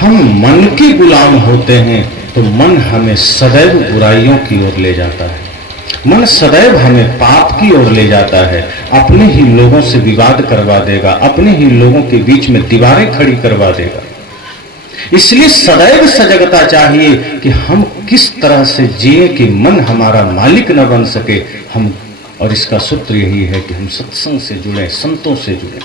हम मन के गुलाम होते हैं तो मन हमें सदैव बुराइयों की ओर ले जाता है, मन सदैव हमें पाप की ओर ले जाता है, अपने ही लोगों से विवाद करवा देगा, अपने ही लोगों के बीच में दीवारें खड़ी करवा देगा। इसलिए सदैव सजगता चाहिए कि हम किस तरह से जिए कि मन हमारा मालिक न बन सके। हम, और इसका सूत्र यही है कि हम सत्संग से जुड़े, संतों से जुड़े,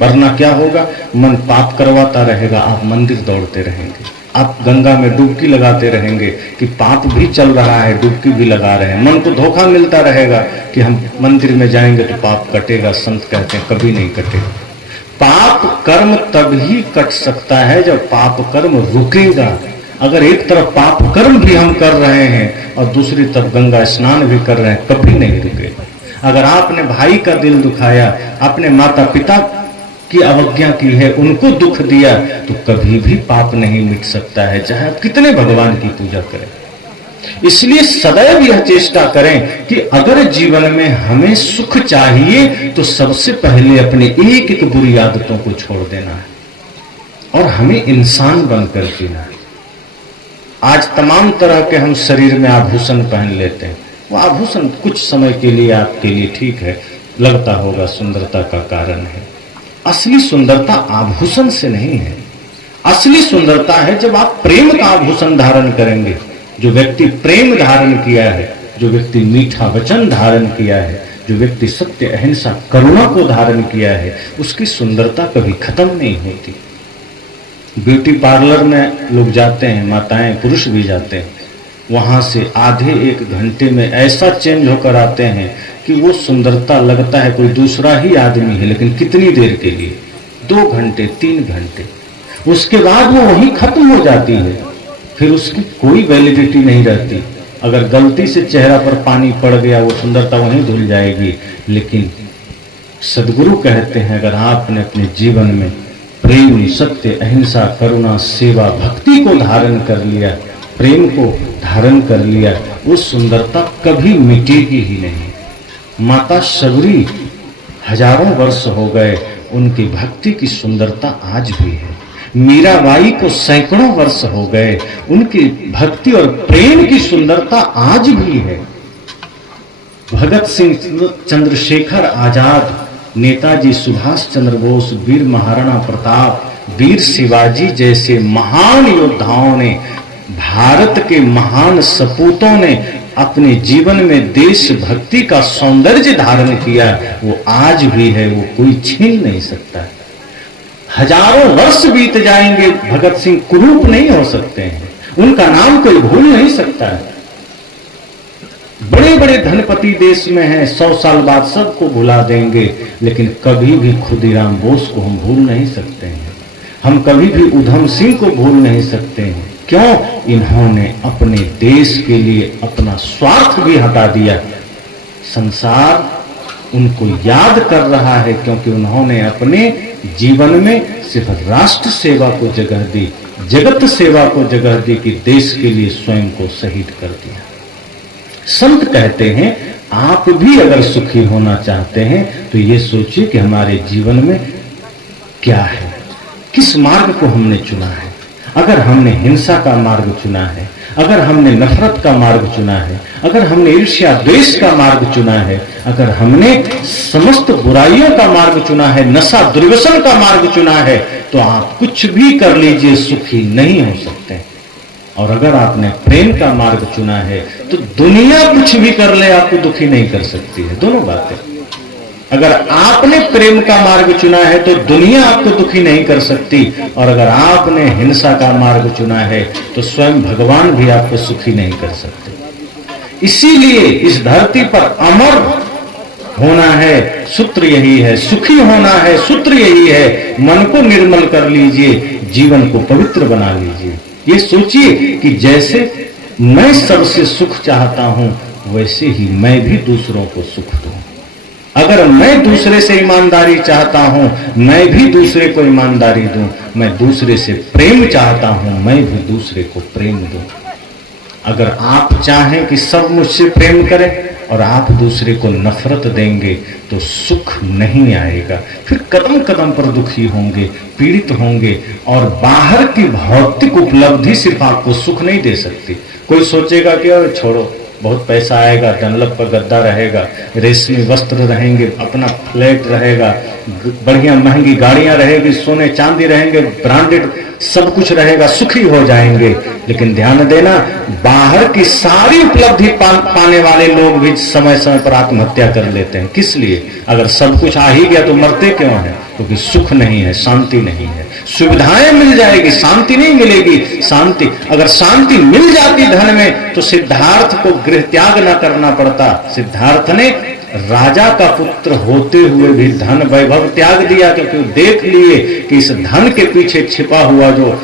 वरना क्या होगा, मन पाप करवाता रहेगा, आप मंदिर दौड़ते रहेंगे, आप गंगा में डुबकी लगाते रहेंगे कि पाप भी चल रहा है, डुबकी भी लगा रहे हैं। मन को धोखा मिलता रहेगा कि हम मंदिर में जाएंगे तो पाप कटेगा। संत कहते हैं कभी नहीं कटेगा। पाप कर्म तभी कट सकता है जब पाप कर्म रुकेगा। अगर एक तरफ पाप कर्म भी हम कर रहे हैं और दूसरी तरफ गंगा स्नान भी कर रहे हैं, कभी नहीं रुकेगा। अगर आपने भाई का दिल दुखाया, आपने माता पिता की अवज्ञा की है, उनको दुख दिया, तो कभी भी पाप नहीं मिट सकता है, चाहे आप कितने भगवान की पूजा करें। इसलिए सदैव यह चेष्टा करें कि अगर जीवन में हमें सुख चाहिए तो सबसे पहले अपने एक एक बुरी आदतों को छोड़ देना है और हमें इंसान बनकर जीना है। आज तमाम तरह के हम शरीर में आभूषण पहन लेते हैं। वो आभूषण कुछ समय के लिए आपके लिए ठीक है, लगता होगा सुंदरता का कारण है। असली सुंदरता आभूषण से नहीं है। असली सुंदरता है जब आप प्रेम का आभूषण धारण करेंगे। जो व्यक्ति प्रेम धारण किया है, जो व्यक्ति मीठा वचन धारण किया है, जो व्यक्ति सत्य, अहिंसा, करुणा को धारण किया है, उसकी सुंदरता कभी खत्म नहीं होती। ब्यूटी पार्लर में लोग जाते हैं, माताएं पुरुष भी जाते हैं, वहां से आधे एक घंटे में ऐसा चेंज होकर आते हैं कि वो सुंदरता लगता है कोई दूसरा ही आदमी है, लेकिन कितनी देर के लिए, 2 घंटे 3 घंटे, उसके बाद वो वहीं खत्म हो जाती है, फिर उसकी कोई वैलिडिटी नहीं रहती। अगर गलती से चेहरा पर पानी पड़ गया, वो सुंदरता वहीं धुल जाएगी। लेकिन सदगुरु कहते हैं अगर आपने अपने जीवन में प्रेम, सत्य, अहिंसा, करुणा, सेवा, भक्ति को धारण कर लिया, प्रेम को धारण कर लिया, वो सुंदरता कभी मिटेगी ही नहीं। माता शबरी हजारों वर्ष हो गए, उनकी भक्ति की सुंदरता आज भी है। मीराबाई को सैकड़ों वर्ष हो गए, उनकी भक्ति और प्रेम की सुंदरता आज भी है। भगत सिंह, चंद्रशेखर आजाद, नेताजी सुभाष चंद्र बोस, वीर महाराणा प्रताप, वीर शिवाजी जैसे महान योद्धाओं ने, भारत के महान सपूतों ने अपने जीवन में देशभक्ति का सौंदर्य धारण किया, वो आज भी है, वो कोई छीन नहीं सकता। हजारों वर्ष बीत जाएंगे, भगत सिंह कुरूप नहीं हो सकते हैं, उनका नाम कोई भूल नहीं सकता है। बड़े बड़े धनपति देश में हैं, 100 साल बाद सबको भुला देंगे, लेकिन कभी भी खुदीराम बोस को हम भूल नहीं सकते हैं। हम कभी भी उधम सिंह को भूल नहीं सकते हैं। क्यों? इन्होंने अपने देश के लिए अपना स्वार्थ भी हटा दिया। संसार उनको याद कर रहा है क्योंकि उन्होंने अपने जीवन में सिर्फ राष्ट्र सेवा को जगह दी, जगत सेवा को जगह दी कि देश के लिए स्वयं को शहीद कर दिया। संत कहते हैं आप भी अगर सुखी होना चाहते हैं तो ये सोचिए कि हमारे जीवन में क्या है, किस मार्ग को हमने चुना है। अगर हमने हिंसा का मार्ग चुना है, अगर हमने नफरत का मार्ग चुना है, अगर हमने ईर्ष्या द्वेष का मार्ग चुना है, अगर हमने समस्त बुराइयों का मार्ग चुना है, नशा दुर्व्यसन का मार्ग चुना है, तो आप कुछ भी कर लीजिए, सुखी नहीं हो सकते। और अगर आपने प्रेम का मार्ग चुना है तो दुनिया कुछ भी कर ले आपको दुखी नहीं कर सकती है। दोनों बातें। अगर आपने प्रेम का मार्ग चुना है तो दुनिया आपको दुखी नहीं कर सकती, और अगर आपने हिंसा का मार्ग चुना है तो स्वयं भगवान भी आपको सुखी नहीं कर सकते। इसीलिए इस धरती पर अमर होना है, सूत्र यही है। सुखी होना है, सूत्र यही है। मन को निर्मल कर लीजिए, जीवन को पवित्र बना लीजिए। ये सोचिए कि जैसे मैं सबसे सुख चाहता हूं, वैसे ही मैं भी दूसरों को सुख दूं। अगर मैं दूसरे से ईमानदारी चाहता हूं, मैं भी दूसरे को ईमानदारी दूं। मैं दूसरे से प्रेम चाहता हूं, मैं भी दूसरे को प्रेम दूं। अगर आप चाहें कि सब मुझसे प्रेम करें, और आप दूसरे को नफरत देंगे तो सुख नहीं आएगा। फिर कदम कदम पर दुखी होंगे, पीड़ित होंगे, और बाहर की भौतिक उपलब्धि सिर्फ आपको सुख नहीं दे सकती। कोई सोचेगा कि अरे छोड़ो, बहुत पैसा आएगा, डनलप पर गद्दा रहेगा, रेशमी वस्त्र रहेंगे, अपना फ्लैट रहेगा, बढ़िया महंगी गाड़ियां रहेगी, सोने चांदी रहेंगे, ब्रांडेड सब कुछ रहेगा, सुखी हो जाएंगे। लेकिन ध्यान देना, बाहर की सारी उपलब्धि पाने वाले लोग भी समय समय पर आत्महत्या कर लेते हैं। किस लिए? अगर सब कुछ आ ही गया तो मरते क्यों हैं? क्योंकि सुख नहीं है, शांति नहीं है। सुविधाएं मिल जाएगी, शांति नहीं मिलेगी। शांति, अगर शांति मिल जाती धन में तो सिद्धार्थ को गृह त्याग न करना पड़ता। सिद्धार्थ ने राजा का पुत्र होते हुए भी धन वैभव त्याग दिया, क्योंकि देख लिए कि इस धन के पीछे छिपा हुआ जो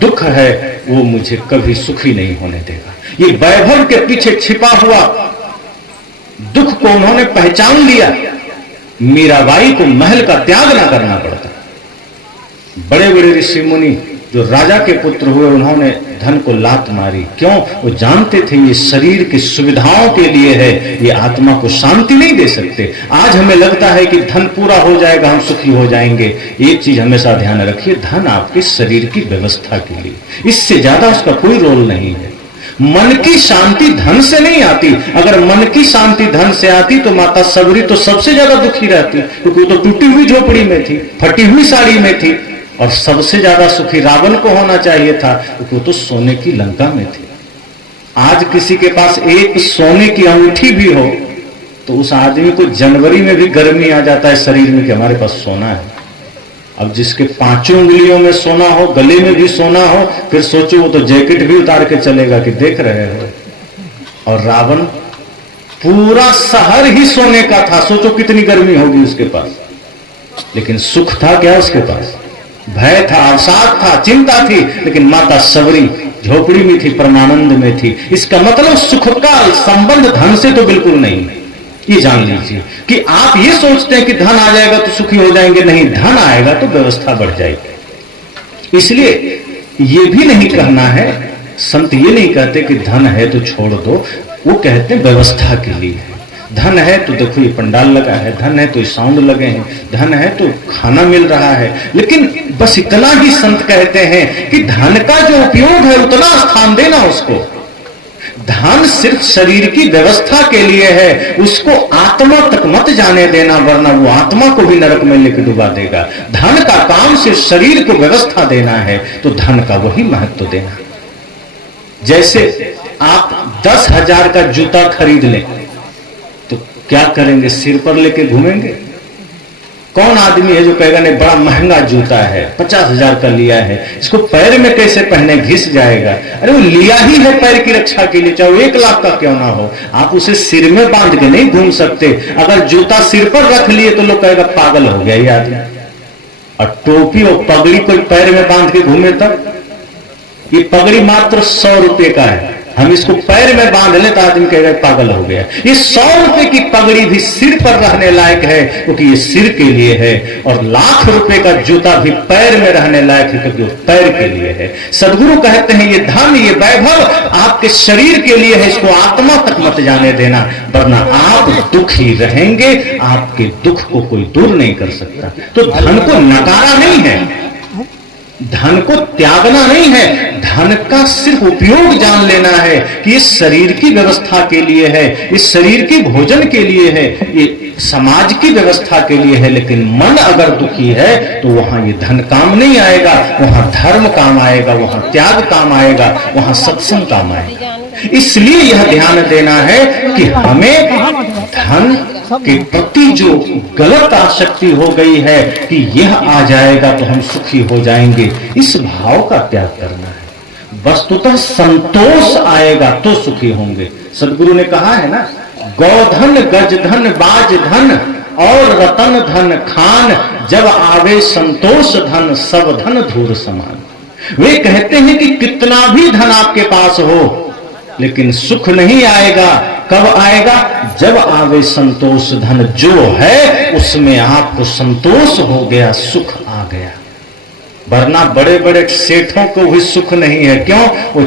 दुख है वो मुझे कभी सुखी नहीं होने देगा। ये वैभव के पीछे छिपा हुआ दुख को उन्होंने पहचान लिया। मीराबाई को महल का त्याग ना करना पड़ता। बड़े बड़े ऋषि मुनि जो राजा के पुत्र हुए, उन्होंने धन को लात मारी। क्यों? वो जानते थे ये शरीर की सुविधाओं के लिए है, ये आत्मा को शांति नहीं दे सकते। आज हमें लगता है कि धन पूरा हो जाएगा, हम सुखी हो जाएंगे। एक चीज हमेशा ध्यान रखिए, धन आपके शरीर की व्यवस्था के लिए, इससे ज्यादा उसका कोई रोल नहीं है। मन की शांति धन से नहीं आती। अगर मन की शांति धन से आती तो माता सबरी तो सबसे ज्यादा दुखी रहती, क्योंकि वो तो टूटी हुई झोपड़ी में थी, फटी हुई साड़ी में थी। और सबसे ज्यादा सुखी रावण को होना चाहिए था, क्योंकि वो तो सोने की लंका में थे। आज किसी के पास एक सोने की अंगूठी भी हो तो उस आदमी को जनवरी में भी गर्मी आ जाता है शरीर में कि हमारे पास सोना है। अब जिसके 5 उंगलियों में सोना हो, गले में भी सोना हो, फिर सोचो वो तो जैकेट भी उतार के चलेगा कि देख रहे हो। और रावण पूरा शहर ही सोने का था, सोचो कितनी गर्मी होगी उसके पास। लेकिन सुख था क्या उसके पास? भय था, अवसाद था, चिंता थी। लेकिन माता सबरी झोपड़ी में थी, परमानंद में थी। इसका मतलब सुख का संबंध धन से तो बिल्कुल नहीं है। ये जान लीजिए कि आप ये सोचते हैं कि धन आ जाएगा तो सुखी हो जाएंगे, नहीं, धन आएगा तो व्यवस्था बढ़ जाएगी। इसलिए ये भी नहीं कहना है, संत ये नहीं कहते कि धन है तो छोड़ दो, वो कहते हैं व्यवस्था के लिए। धन है तो देखो ये पंडाल लगा है, धन है तो साउंड लगे हैं, धन है तो खाना मिल रहा है। लेकिन बस इतना ही संत कहते हैं कि धन का जो उपयोग है उतना स्थान देना उसको। धन सिर्फ शरीर की व्यवस्था के लिए है, उसको आत्मा तक मत जाने देना, वरना वो आत्मा को भी नरक में लेकर डुबा देगा। धन का काम सिर्फ शरीर को व्यवस्था देना है, तो धन का वही महत्व देना। जैसे आप 10,000 का जूता खरीद लें तो क्या करेंगे? सिर पर लेके घूमेंगे? कौन आदमी है जो कहेगा नहीं बड़ा महंगा जूता है, 50,000 का लिया है, इसको पैर में कैसे पहने, घिस जाएगा। अरे वो लिया ही है पैर की रक्षा के लिए, चाहे वो 1 लाख का क्यों ना हो। आप उसे सिर में बांध के नहीं घूम सकते। अगर जूता सिर पर रख लिए तो लोग कहेगा पागल हो गया ये आदमी। और टोपी और पगड़ी कोई पैर में बांध के घूमे तब? ये पगड़ी मात्र 100 रुपए का है, हम इसको पैर में बांध ले तो आदमी कहेगा पागल हो गया। ये 100 रुपए की पगड़ी भी सिर पर रहने लायक है, क्योंकि ये सिर के लिए है। और लाख रुपए का जूता भी पैर में रहने लायक है, क्योंकि वो पैर के लिए है। सदगुरु कहते हैं ये धन, ये वैभव आपके शरीर के लिए है, इसको आत्मा तक मत जाने देना, वरना आप दुखी रहेंगे। आपके दुख को कोई दूर नहीं कर सकता। तो धन को नकारा नहीं है, धन को त्यागना नहीं है, धन का सिर्फ उपयोग जान लेना है कि ये शरीर की व्यवस्था के लिए है, इस शरीर के भोजन के लिए है, ये समाज की व्यवस्था के लिए है। लेकिन मन अगर दुखी है तो वहां ये धन काम नहीं आएगा, वहां धर्म काम आएगा, वहां त्याग काम आएगा, वहां सत्संग काम आएगा। इसलिए यह ध्यान देना है कि हमें धन के प्रति जो गलत आसक्ति हो गई है कि यह आ जाएगा तो हम सुखी हो जाएंगे, इस भाव का त्याग करना है। वस्तुतः संतोष आएगा तो सुखी होंगे। सदगुरु ने कहा है ना, गौधन गज धन बाज धन और रतन धन खान, जब आवे संतोष धन सब धन धूर समान। वे कहते हैं कि कितना भी धन आपके पास हो लेकिन सुख नहीं आएगा। कब आएगा? जब आवे संतोष धन, जो है उसमें आपको संतोष हो गया, सुख आ गया। वरना बड़े बड़े सेठों को भी सुख नहीं है। क्यों? वो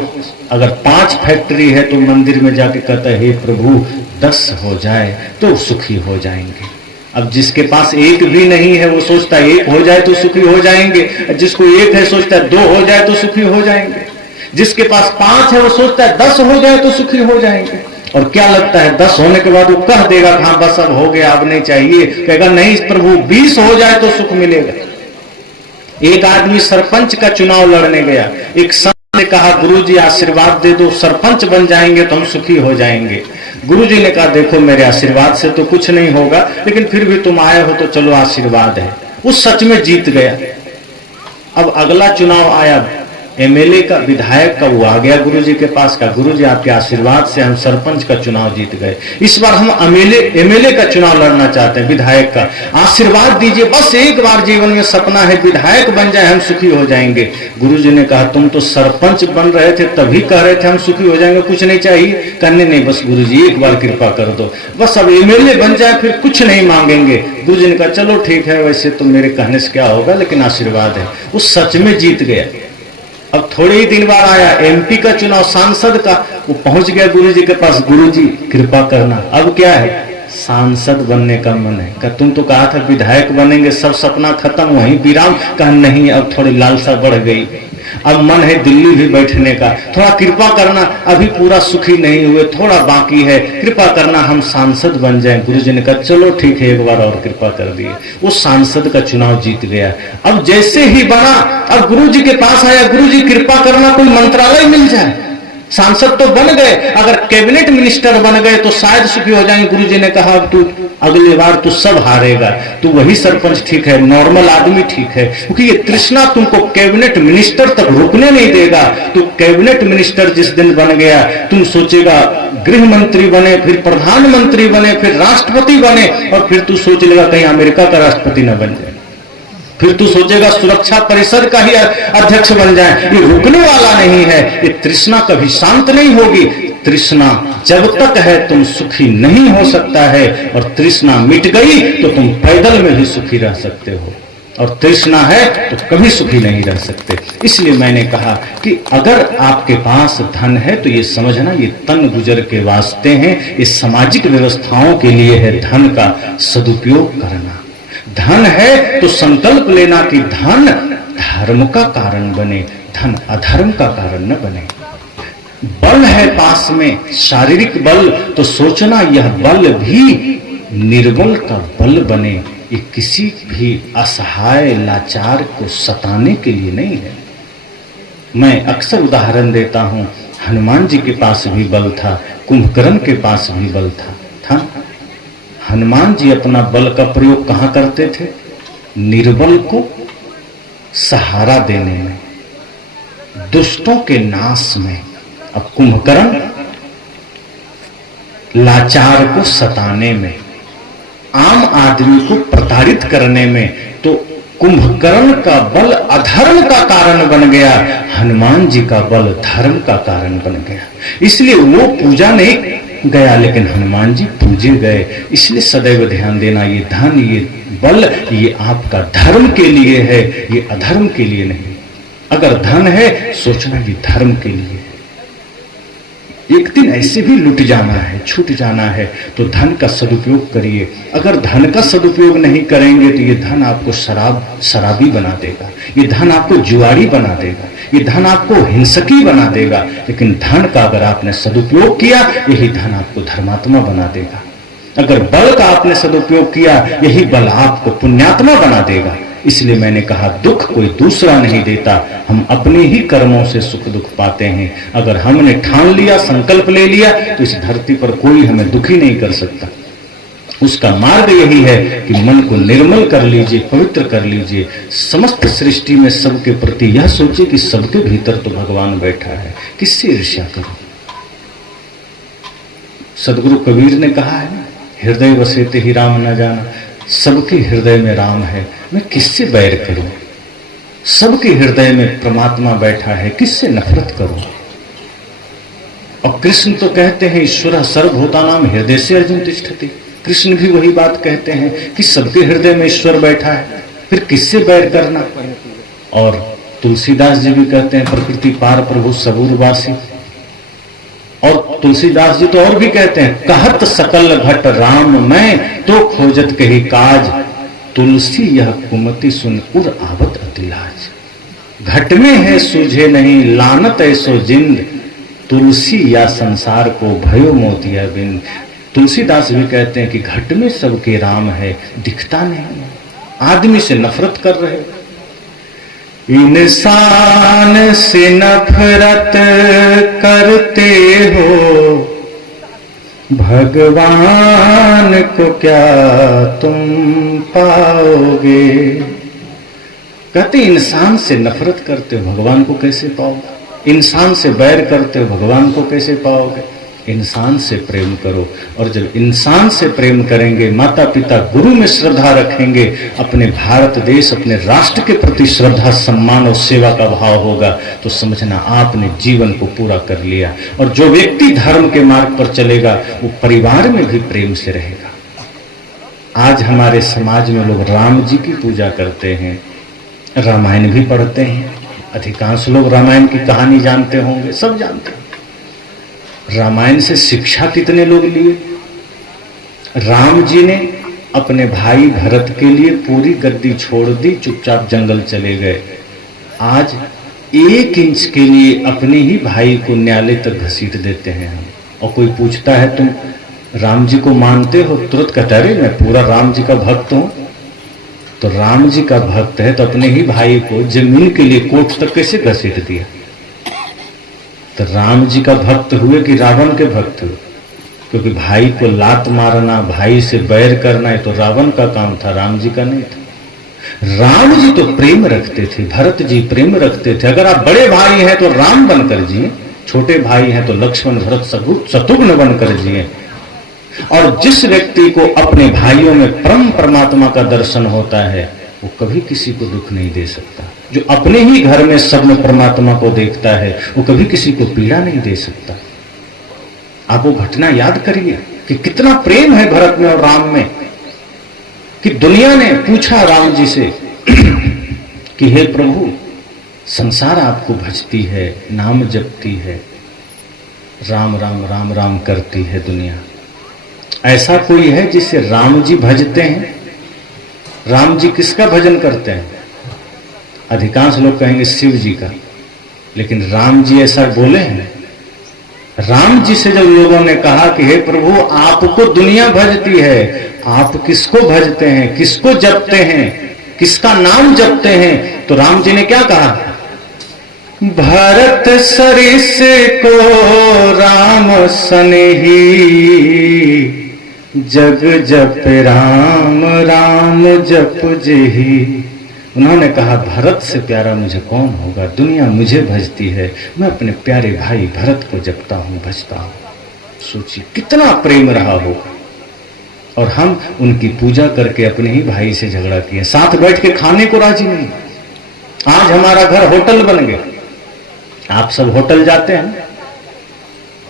अगर 5 फैक्ट्री है तो मंदिर में जाके कहता है हे प्रभु 10 हो जाए तो सुखी हो जाएंगे। अब जिसके पास एक भी नहीं है वो सोचता है 1 हो जाए तो सुखी हो जाएंगे, जिसको 1 है सोचता है 2 हो जाए तो सुखी हो जाएंगे, जिसके पास 5 है वो सोचता है 10 हो जाए तो सुखी हो जाएंगे। और क्या लगता है 10 होने के बाद वो कह देगा हाँ बस अब हो गया, अब नहीं चाहिए, कहेगा नहीं प्रभु 20 हो जाए तो सुख मिलेगा। एक आदमी सरपंच का चुनाव लड़ने गया, एक संत ने कहा गुरुजी आशीर्वाद दे दो, सरपंच बन जाएंगे तो हम सुखी हो जाएंगे। गुरुजी ने कहा देखो मेरे आशीर्वाद से तो कुछ नहीं होगा, लेकिन फिर भी तुम आए हो तो चलो आशीर्वाद है। वो सच में जीत गया। अब अगला चुनाव आया एमएलए का, विधायक का, वो आ गया गुरुजी के पास का, गुरुजी आपके आशीर्वाद से हम सरपंच का चुनाव जीत गए, इस बार हम एमएलए का चुनाव लड़ना चाहते हैं, विधायक का, आशीर्वाद दीजिए, बस एक बार जीवन में सपना है विधायक बन जाए हम सुखी हो जाएंगे। गुरुजी ने कहा तुम तो सरपंच बन रहे थे तभी कह रहे थे हम सुखी हो जाएंगे, कुछ नहीं चाहिए, कहने नहीं बस गुरुजी एक बार कृपा कर दो, बस अब एमएलए बन जाए फिर कुछ नहीं मांगेंगे। गुरुजी ने कहा चलो ठीक है, वैसे तो मेरे कहने से क्या होगा लेकिन आशीर्वाद है। वो सच में जीत गया। अब थोड़े ही दिन बाद आया एमपी का चुनाव, सांसद का, वो पहुंच गया गुरुजी के पास, गुरुजी कृपा करना, अब क्या है सांसद बनने का मन है। कहा तुम तो कहा था विधायक बनेंगे, सब सपना खत्म वहीं विराम। कहा नहीं अब थोड़ी लालसा बढ़ गई, अब मन है दिल्ली भी बैठने का, थोड़ा कृपा करना, अभी पूरा सुखी नहीं हुए, थोड़ा बाकी है, कृपा करना हम सांसद बन जाएं। गुरुजी ने कहा चलो ठीक है एक बार और कृपा कर दिए। वो सांसद का चुनाव जीत गया। अब जैसे ही बना, अब गुरुजी के पास आया, गुरुजी कृपा करना कोई मंत्रालय मिल जाए, सांसद तो बन गए, अगर कैबिनेट मिनिस्टर बन गए तो शायद सुखी हो जाएंगे। गुरुजी ने कहा अब तू अगली बार तू सब हारेगा, तू वही सरपंच ठीक है, नॉर्मल आदमी ठीक है, क्योंकि ये तृष्णा तुमको कैबिनेट मिनिस्टर तक रुकने नहीं देगा। तू कैबिनेट मिनिस्टर जिस दिन बन गया तुम सोचेगा गृह मंत्री बने, फिर प्रधानमंत्री बने, फिर राष्ट्रपति बने, और फिर तू सोच लेगा कहीं अमेरिका का राष्ट्रपति न बन जाए, फिर तू सोचेगा सुरक्षा परिषद का ही अध्यक्ष बन जाए। ये रुकने वाला नहीं है, ये तृष्णा कभी शांत नहीं होगी। तृष्णा जब तक है तुम सुखी नहीं हो सकता है, और तृष्णा मिट गई तो तुम पैदल में भी सुखी रह सकते हो, और तृष्णा है तो कभी सुखी नहीं रह सकते। इसलिए मैंने कहा कि अगर आपके पास धन है तो ये समझना ये तन गुजर के वास्ते हैं, ये सामाजिक व्यवस्थाओं के लिए है, धन का सदुपयोग करना। धन है तो संकल्प लेना कि धन धर्म का कारण बने, धन अधर्म का कारण न बने। बल है पास में, शारीरिक बल, तो सोचना यह बल भी निर्बल का बल बने। ये किसी भी असहाय लाचार को सताने के लिए नहीं है। मैं अक्सर उदाहरण देता हूं, हनुमान जी के पास भी बल था, कुंभकर्ण के पास भी बल था। हनुमान जी अपना बल का प्रयोग कहां करते थे? निर्बल को सहारा देने में, दुष्टों के नाश में। अब कुंभकर्ण लाचार को सताने में, आम आदमी को प्रताड़ित करने में। तो कुंभकर्ण का बल अधर्म का कारण बन गया, हनुमान जी का बल धर्म का कारण बन गया। इसलिए वो पूजा नहीं गया लेकिन हनुमान जी पूजे गए। इसलिए सदैव ध्यान देना, ये धन, ये बल, ये आपका धर्म के लिए है, ये अधर्म के लिए नहीं। अगर धन है सोचना ये धर्म के लिए है। एक दिन ऐसे भी लुट जाना है, छूट जाना है, तो धन का सदुपयोग करिए। अगर धन का सदुपयोग नहीं करेंगे तो ये धन आपको शराबी बना देगा, ये धन आपको जुआरी बना देगा, ये धन आपको हिंसकी बना देगा। लेकिन धन का अगर आपने सदुपयोग किया, यही धन आपको धर्मात्मा बना देगा। अगर बल का आपने सदुपयोग किया, यही बल आपको पुण्यात्मा बना देगा। इसलिए मैंने कहा दुख कोई दूसरा नहीं देता, हम अपने ही कर्मों से सुख दुख पाते हैं। अगर हमने ठान लिया, संकल्प ले लिया, तो इस धरती पर कोई हमें दुखी नहीं कर सकता। उसका मार्ग यही है कि मन को निर्मल कर लीजिए, पवित्र कर लीजिए। समस्त सृष्टि में सबके प्रति यह सोचिए कि सबके भीतर तो भगवान बैठा है, किससे ईर्ष्या करूं। सदगुरु कबीर ने कहा है, हृदय बसेते ही राम न जाना। सबके हृदय में राम है, मैं किससे बैर करूं। सबके हृदय में परमात्मा बैठा है, किससे नफरत करूं। और कृष्ण तो कहते हैं ईश्वर सर्वभूतानां हृदय से अर्जुन तिष्ठति। कृष्ण भी वही बात कहते हैं कि सबके हृदय में ईश्वर बैठा है, फिर किससे बैर करना। और तुलसीदास जी भी कहते हैं प्रकृति पार प्रभु सबूर वासी। और तुलसीदास जी तो और भी कहते हैं, कहत सकल घट राम मैं तो खोजत कही काज, तुलसी यह कुमति सुन उर आवत अतिलाज। घट में है सूझे नहीं लानत ऐसो जिंद, तुलसी या संसार को भयो मोतिया बिंद। तुलसीदास भी कहते हैं कि घट में सबके राम है, दिखता नहीं, आदमी से नफरत कर रहे। इंसान से नफरत करते हो, भगवान को क्या तुम पाओगे। कहते इंसान से नफरत करते हो, भगवान को कैसे पाओगे। इंसान से बैर करते हो, भगवान को कैसे पाओगे। इंसान से प्रेम करो, और जब इंसान से प्रेम करेंगे, माता पिता गुरु में श्रद्धा रखेंगे, अपने भारत देश अपने राष्ट्र के प्रति श्रद्धा सम्मान और सेवा का भाव होगा, तो समझना आपने जीवन को पूरा कर लिया। और जो व्यक्ति धर्म के मार्ग पर चलेगा वो परिवार में भी प्रेम से रहेगा। आज हमारे समाज में लोग राम जी की पूजा करते हैं, रामायण भी पढ़ते हैं। अधिकांश लोग रामायण की कहानी जानते होंगे, सब जानते हैं। रामायण से शिक्षा कितने लोग लिए। राम जी ने अपने भाई भरत के लिए पूरी गद्दी छोड़ दी, चुपचाप जंगल चले गए। आज 1 इंच के लिए अपने ही भाई को न्यायालय तक घसीट देते हैं हम। और कोई पूछता है तुम राम जी को मानते हो, तुरंत कहता है मैं पूरा राम जी का भक्त हूं। तो राम जी का भक्त है तो अपने ही भाई को जमीन के लिए कोर्ट तक कैसे घसीट दिया। तो राम जी का भक्त हुए कि रावण के भक्त हुए। क्योंकि भाई को लात मारना, भाई से बैर करना है तो रावण का काम था, राम जी का नहीं था। राम जी तो प्रेम रखते थे, भरत जी प्रेम रखते थे। अगर आप बड़े भाई हैं तो राम बनकर जिए, छोटे भाई हैं तो लक्ष्मण भरत शत्रुघ्न बनकर जिए। और जिस व्यक्ति को अपने भाइयों में परम परमात्मा का दर्शन होता है वो कभी किसी को दुख नहीं दे सकता। जो अपने ही घर में सब में परमात्मा को देखता है वो कभी किसी को पीड़ा नहीं दे सकता। आप वो घटना याद करिए कि कितना प्रेम है भरत में और राम में, कि दुनिया ने पूछा राम जी से कि हे प्रभु, संसार आपको भजती है, नाम जपती है, राम राम राम राम करती है दुनिया, ऐसा कोई है जिसे राम जी भजते हैं? राम जी किसका भजन करते हैं? अधिकांश लोग कहेंगे शिव जी का, लेकिन राम जी ऐसा बोले हैं? राम जी से जब लोगों ने कहा कि हे प्रभु आपको दुनिया भजती है, आप किसको भजते हैं, किसको जपते हैं, किसका नाम जपते हैं, तो राम जी ने क्या कहा? भरत सरिस को राम सनेही, जग जप राम राम जप जेही। उन्होंने कहा भरत से प्यारा मुझे कौन होगा, दुनिया मुझे भजती है, मैं अपने प्यारे भाई भरत को जपता हूं, भजता हूं। सोचिए कितना प्रेम रहा होगा। और हम उनकी पूजा करके अपने ही भाई से झगड़ा किए, साथ बैठ के खाने को राजी नहीं। आज हमारा घर होटल बन गया। आप सब होटल जाते हैं,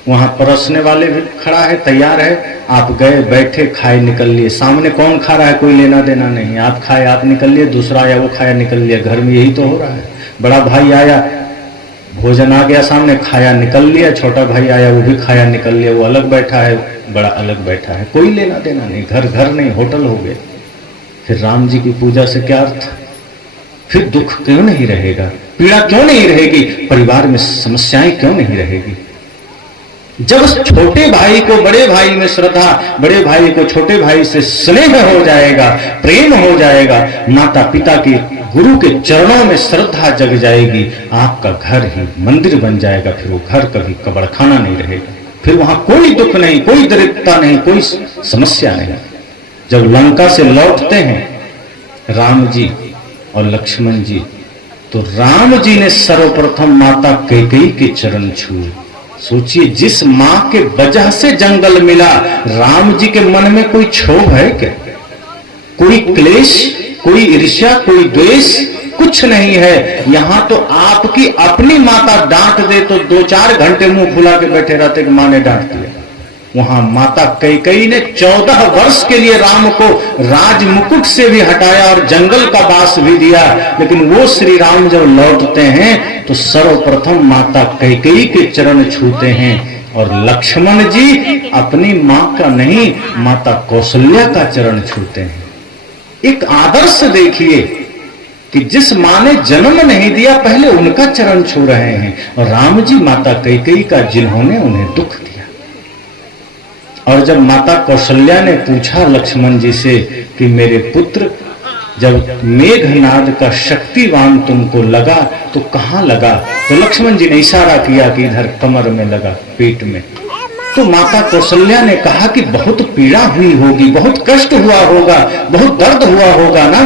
वहां परोसने वाले भी खड़ा है, तैयार है, आप गए बैठे खाए निकल लिए, सामने कौन खा रहा है कोई लेना देना नहीं, आप खाए आप निकल लिए, दूसरा आया वो खाया निकल लिया। घर में यही तो हो रहा है। बड़ा भाई आया, भोजन आ गया सामने, खाया निकल लिया, छोटा भाई आया वो भी खाया निकल लिया, वो अलग बैठा है, बड़ा अलग बैठा है, कोई लेना देना नहीं, घर घर नहीं होटल हो गए। फिर राम जी की पूजा से क्या अर्थ? फिर दुख क्यों नहीं रहेगा, पीड़ा क्यों नहीं रहेगी, परिवार में समस्याएं क्यों नहीं रहेगी? जब छोटे भाई को बड़े भाई में श्रद्धा, बड़े भाई को छोटे भाई से स्नेह हो जाएगा, प्रेम हो जाएगा, माता पिता की गुरु के चरणों में श्रद्धा जग जाएगी, आपका घर ही मंदिर बन जाएगा। फिर वो घर कभी कब्रखाना नहीं रहेगा, फिर वहां कोई दुख नहीं, कोई दरिद्रता नहीं, कोई समस्या नहीं। जब लंका से लौटते हैं राम जी और लक्ष्मण जी, तो राम जी ने सर्वप्रथम माता कैकेयी के चरण छुए। सोचिए जिस मां के वजह से जंगल मिला, राम जी के मन में कोई क्षोभ है क्या? कोई क्लेश, कोई ईर्ष्या, कोई द्वेष, कुछ नहीं है। यहां तो आपकी अपनी माता डांट दे तो 2-4 घंटे मुंह फुला के बैठे रहते कि मां ने डांट दिया। वहां माता कैकेयी ने 14 वर्ष के लिए राम को राज मुकुट से भी हटाया और जंगल का वास भी दिया। लेकिन वो श्री राम जब लौटते हैं तो सर्वप्रथम माता कैकेयी के चरण छूते हैं और लक्ष्मण जी अपनी मां का नहीं, माता कौशल्या का चरण छूते हैं। एक आदर्श देखिए कि जिस मां ने जन्म नहीं दिया पहले उनका चरण छू रहे हैं, और राम जी माता कैकेयी का जिन्होंने उन्हें दुख दिया। और जब माता कौशल्या ने पूछा लक्ष्मण जी से कि मेरे पुत्र, जब मेघनाद का शक्तिवान तुमको लगा तो कहां लगा, तो लक्ष्मण जी ने इशारा किया कि इधर कमर में लगा, पेट में। तो माता कौशल्या ने कहा कि बहुत पीड़ा हुई होगी, बहुत कष्ट हुआ होगा, बहुत दर्द हुआ होगा ना।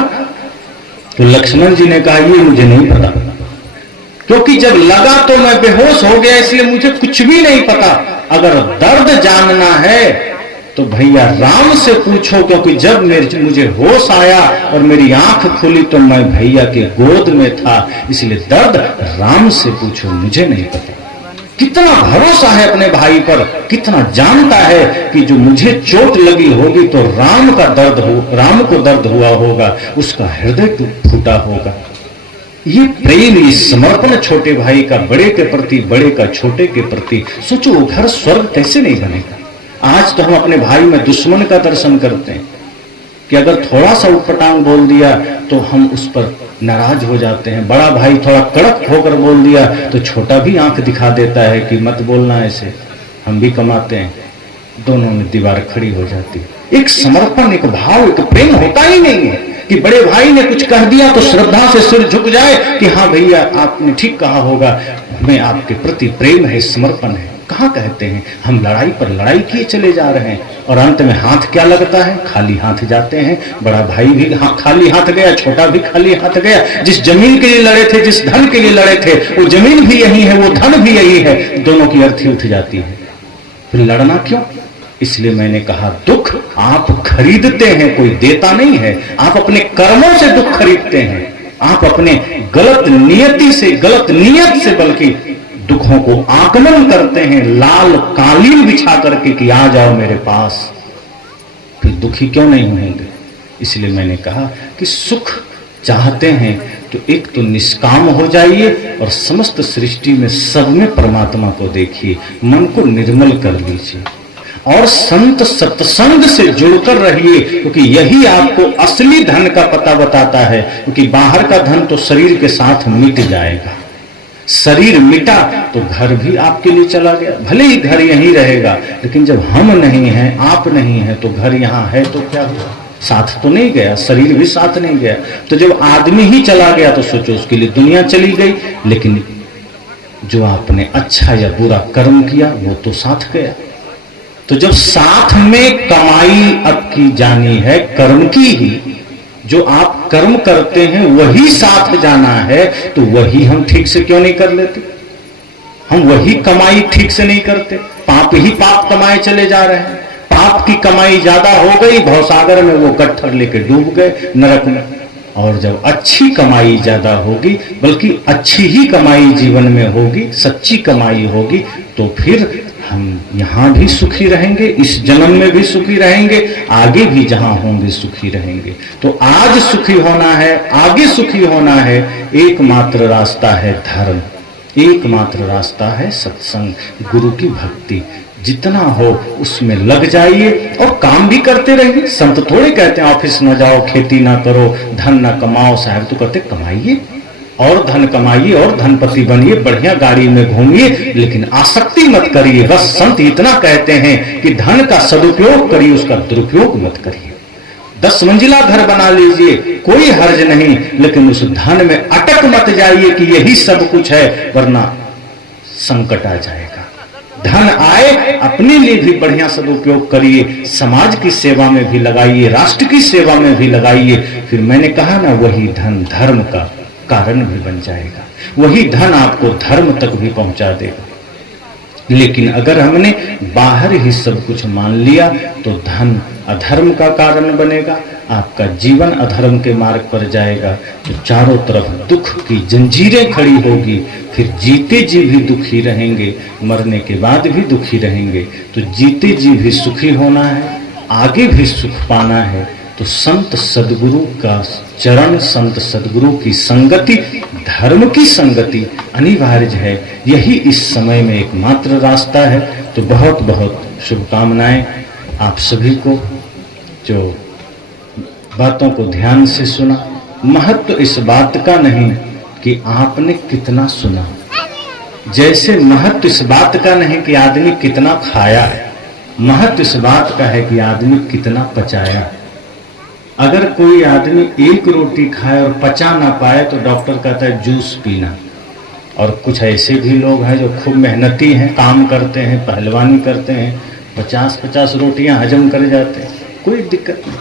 तो लक्ष्मण जी ने कहा ये मुझे नहीं पता, क्योंकि जब लगा तो मैं बेहोश हो गया, इसलिए मुझे कुछ भी नहीं पता। अगर दर्द जानना है तो भैया राम से पूछो, क्योंकि जब मुझे होश आया और मेरी आंख खुली तो मैं भैया के गोद में था, इसलिए दर्द राम से पूछो, मुझे नहीं पता। कितना भरोसा है अपने भाई पर, कितना जानता है कि जो मुझे चोट लगी होगी तो राम को दर्द हुआ होगा, उसका हृदय फूटा होगा। ये प्रेम, ये समर्पण छोटे भाई का बड़े के प्रति, बड़े का छोटे के प्रति, सोचो वो घर स्वर्ग कैसे नहीं बनेगा। आज तो हम अपने भाई में दुश्मन का दर्शन करते हैं कि अगर थोड़ा सा उटपटांग बोल दिया तो हम उस पर नाराज हो जाते हैं। बड़ा भाई थोड़ा कड़क होकर बोल दिया तो छोटा भी आंख दिखा देता है कि मत बोलना ऐसे, हम भी कमाते हैं। दोनों में दीवार खड़ी हो जाती है। एक समर्पण, एक भाव, एक प्रेम होता ही नहीं है कि बड़े भाई ने कुछ कह दिया तो श्रद्धा से सिर झुक जाए कि हाँ भैया आपने ठीक कहा होगा, हमें आपके प्रति प्रेम है, समर्पण है। कहाँ कहते हैं, हम लड़ाई पर लड़ाई किए चले जा रहे हैं और अंत में हाथ क्या लगता है, खाली हाथ जाते हैं। बड़ा भाई भी खाली हाथ गया, छोटा भी खाली हाथ गया। जिस जमीन के लिए लड़े थे, जिस धन के लिए लड़े थे, वो जमीन भी यही है, वो धन भी यही है, दोनों की अर्थी उठ जाती है। फिर लड़ना क्यों? इसलिए मैंने कहा दुख आप खरीदते हैं, कोई देता नहीं है। आप अपने कर्मों से दुख खरीदते हैं, आप अपने गलत नियति से, गलत नियत से बल्कि दुखों को आकलन करते हैं, लाल कालीन बिछा करके कि आ जाओ मेरे पास। फिर दुखी क्यों नहीं होंगे? इसलिए मैंने कहा कि सुख चाहते हैं तो एक तो निष्काम हो जाइए और समस्त सृष्टि में सब में परमात्मा को देखिए, मन को निर्मल कर लीजिए और संत सत्संग से जुड़कर रहिए, क्योंकि यही आपको असली धन का पता बताता है। क्योंकि बाहर का धन तो शरीर के साथ मिट जाएगा, शरीर मिटा तो घर भी आपके लिए चला गया। भले ही घर यहीं रहेगा, लेकिन जब हम नहीं हैं, आप नहीं हैं, तो घर यहां है तो क्या हुआ, साथ तो नहीं गया, शरीर भी साथ नहीं गया। तो जब आदमी ही चला गया तो सोचो उसके लिए दुनिया चली गई, लेकिन जो आपने अच्छा या बुरा कर्म किया वो तो साथ गया। तो जब साथ में कमाई अब की जानी है कर्म की ही, जो आप कर्म करते हैं वही साथ जाना है, तो वही हम ठीक से क्यों नहीं कर लेते? हम वही कमाई ठीक से नहीं करते, पाप ही पाप कमाए चले जा रहे हैं। पाप की कमाई ज्यादा हो गई, भवसागर में वो गट्ठर लेके डूब गए नरक में। और जब अच्छी कमाई ज्यादा होगी, बल्कि अच्छी ही कमाई जीवन में होगी, सच्ची कमाई होगी, तो फिर हम यहां भी सुखी रहेंगे, इस जन्म में भी सुखी रहेंगे, आगे भी जहां होंगे सुखी रहेंगे। तो आज सुखी होना है, आगे सुखी होना है, एकमात्र रास्ता है धर्म, एकमात्र रास्ता है सत्संग, गुरु की भक्ति। जितना हो उसमें लग जाइए और काम भी करते रहिए। संत थोड़े कहते हैं ऑफिस न जाओ, खेती ना करो, धन ना कमाओ। साहब तो कहते कमाइए और धन कमाइए और धनपति बनिए, बढ़िया गाड़ी में घूमिए, लेकिन आसक्ति मत करिए। बस संत इतना कहते हैं कि धन का सदुपयोग करिए, उसका दुरुपयोग मत करिए। 10 मंजिला घर बना लीजिए, कोई हर्ज नहीं, लेकिन उस धन में अटक मत जाइए कि यही सब कुछ है, वरना संकट आ जाएगा। धन आए, अपने लिए भी बढ़िया सदुपयोग करिए, समाज की सेवा में भी लगाइए, राष्ट्र की सेवा में भी लगाइए। फिर मैंने कहा ना, वही धन धर्म का कारण भी बन जाएगा, वही धन आपको धर्म तक भी पहुंचा देगा। लेकिन अगर हमने बाहर ही सब कुछ मान लिया तो धन अधर्म का कारण बनेगा, आपका जीवन अधर्म के मार्ग पर जाएगा, तो चारों तरफ दुख की जंजीरें खड़ी होगी। फिर जीते जी भी दुखी रहेंगे, मरने के बाद भी दुखी रहेंगे। तो जीते जी भी सुखी होना है, आगे भी सुख पाना है, तो संत सदगुरु का चरण संत सदगुरु की संगति, धर्म की संगति अनिवार्य है। यही इस समय में एकमात्र रास्ता है। तो बहुत बहुत शुभकामनाएं आप सभी को जो बातों को ध्यान से सुना। महत्व इस बात का नहीं कि आपने कितना सुना, जैसे महत्व इस बात का नहीं कि आदमी कितना खाया, महत्व इस बात का है कि आदमी कितना पचाया। अगर कोई आदमी एक रोटी खाए और पचा ना पाए तो डॉक्टर कहता है जूस पीना। और कुछ ऐसे भी लोग हैं जो खूब मेहनती हैं, काम करते हैं, पहलवानी करते हैं, 50-50 रोटियां हजम कर जाते हैं, कोई दिक्कत नहीं।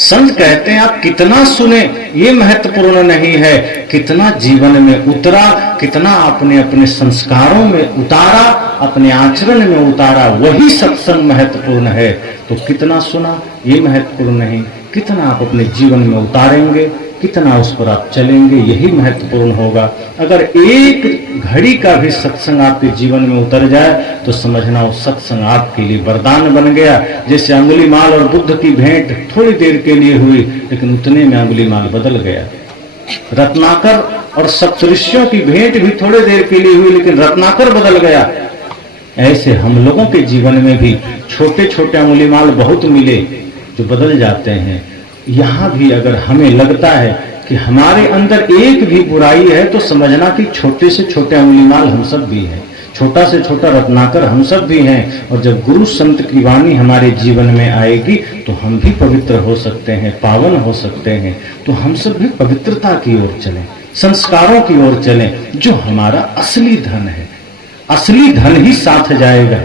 संत कहते हैं आप कितना सुने ये महत्वपूर्ण नहीं है, कितना जीवन में उतरा, कितना आपने अपने संस्कारों में उतारा, अपने आचरण में उतारा, वही सत्संग महत्वपूर्ण है। तो कितना सुना ये महत्वपूर्ण नहीं, कितना आप अपने जीवन में उतारेंगे, कितना उस पर आप चलेंगे, यही महत्वपूर्ण होगा। अगर एक घड़ी का भी सत्संग आपके जीवन में उतर जाए तो समझना वो सत्संग आपके लिए वरदान बन गया। जैसे अंगुलीमाल और बुद्ध की भेंट थोड़ी देर के लिए हुई, लेकिन उतने में अंगुलीमाल बदल गया। रत्नाकर और सप्तऋषियों की भेंट भी थोड़ी देर के लिए हुई, लेकिन रत्नाकर बदल गया। ऐसे हम लोगों के जीवन में भी छोटे छोटे अंगुलीमाल बहुत मिले जो बदल जाते हैं। यहाँ भी अगर हमें लगता है कि हमारे अंदर एक भी बुराई है तो समझना कि छोटे से छोटे अंगुलीमाल हम सब भी हैं, छोटा से छोटा रत्नाकर हम सब भी हैं। और जब गुरु संत की वाणी हमारे जीवन में आएगी तो हम भी पवित्र हो सकते हैं, पावन हो सकते हैं। तो हम सब भी पवित्रता की ओर चलें, संस्कारों की ओर चलें, जो हमारा असली धन है। असली धन ही साथ जाएगा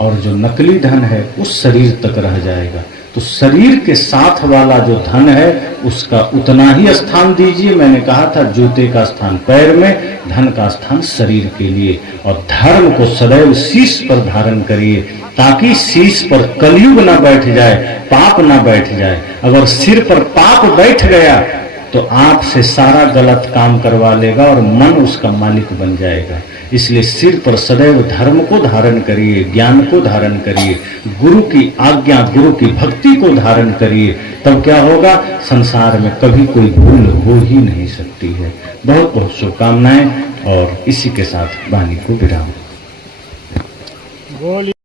और जो नकली धन है उस शरीर तक रह जाएगा। तो शरीर के साथ वाला जो धन है उसका उतना ही स्थान दीजिए। मैंने कहा था जूते का स्थान पैर में, धन का स्थान शरीर के लिए। और धर्म को सदैव शीश पर धारण करिए ताकि शीश पर कलयुग ना बैठ जाए, पाप ना बैठ जाए। अगर सिर पर पाप बैठ गया तो आपसे सारा गलत काम करवा लेगा और मन उसका मालिक बन जाएगा। इसलिए सिर पर सदैव धर्म को धारण करिए, ज्ञान को धारण करिए, गुरु की आज्ञा, गुरु की भक्ति को धारण करिए। तब क्या होगा, संसार में कभी कोई भूल हो ही नहीं सकती है। बहुत बहुत शुभकामनाएं और इसी के साथ वाणी को विराम।